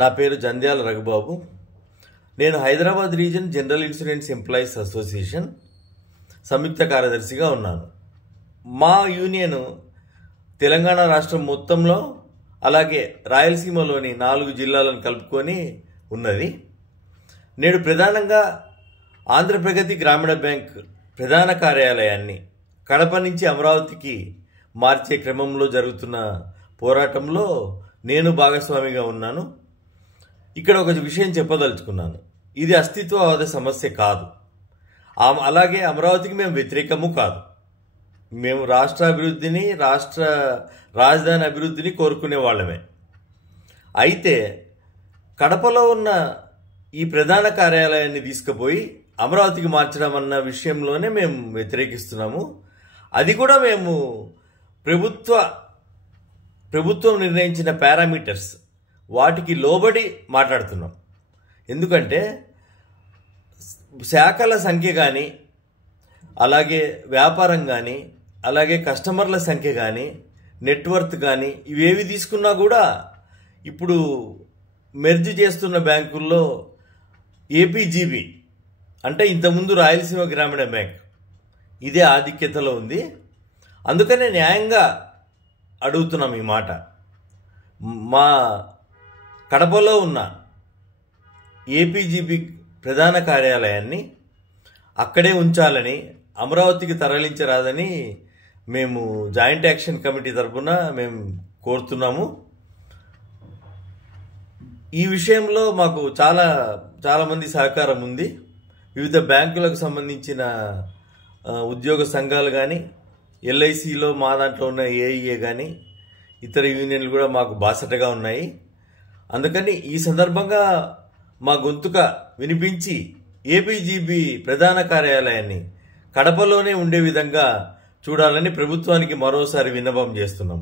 నా పేరు జంధ్యాల రఘుబాబు. నేను Hyderabad region general insurance employees association సంయుక్త కార్యదర్శిగా ఉన్నాను. మా యూనియన్ తెలంగాణ రాష్ట్రం మొత్తంలో అలాగే రాయలసీమలోని 4 జిల్లాలను కలుపుకొని ఉన్నది. నేడు ప్రధానంగా ఆంధ్రప్రగతి గ్రామీణ బ్యాంక్ ప్రధాన కార్యాలయాన్ని కడప నుంచి అమరావతికి మార్చే క్రమంలో జరుగుతున్న పోరాటంలో నేను భాగస్వామిగా ఉన్నాను. ఇక్కడ ఒక విషయం చెప్పదలుచుకున్నాను. ఇది అస్తిత్వవాద సమస్య కాదు, అలాగే అమరావతికి మేము వ్యతిరేకము కాదు. మేము రాష్ట్ర అభివృద్ధిని, రాష్ట్ర రాజధాని అభివృద్ధిని కోరుకునే వాళ్ళమే. అయితే కడపలో ఉన్న ఈ ప్రధాన కార్యాలయాన్ని తీసుకుపోయి అమరావతికి మార్చడం అన్న విషయంలోనే మేము వ్యతిరేకిస్తున్నాము. అది కూడా మేము ప్రభుత్వం నిర్ణయించిన పారామీటర్స్ వాటికి లోబడి మాట్లాడుతున్నాం. ఎందుకంటే శాఖల సంఖ్య కానీ, అలాగే వ్యాపారం కానీ, అలాగే కస్టమర్ల సంఖ్య కానీ, నెట్వర్త్ కానీ ఇవేవి తీసుకున్నా కూడా ఇప్పుడు మెర్జ్ చేస్తున్న బ్యాంకుల్లో ఏపీజీబీ అంటే ఇంతకుముందు రాయలసీమ గ్రామీణ బ్యాంక్ ఇదే ఆధిక్యతలో ఉంది. అందుకనే న్యాయంగా అడుగుతున్నాం ఈ మాట. మా కడపలో ఉన్న ఏపీజీబీ ప్రధాన కార్యాలయాన్ని అక్కడే ఉంచాలని, అమరావతికి తరలించరాదని మేము జాయింట్ యాక్షన్ కమిటీ తరఫున మేము కోరుతున్నాము. ఈ విషయంలో మాకు చాలామంది సహకారం ఉంది. వివిధ బ్యాంకులకు సంబంధించిన ఉద్యోగ సంఘాలు కానీ, ఎల్ఐసిలో మా దాంట్లో ఉన్న ఏఈఏ కానీ, ఇతర యూనియన్లు కూడా మాకు బాసటగా ఉన్నాయి. అందుకని ఈ సందర్భంగా మా గొంతుక వినిపించి ఏపీజీబీ ప్రధాన కార్యాలయాన్ని కడపలోనే ఉండే విధంగా చూడాలని ప్రభుత్వానికి మరోసారి విన్నపం చేస్తున్నాం.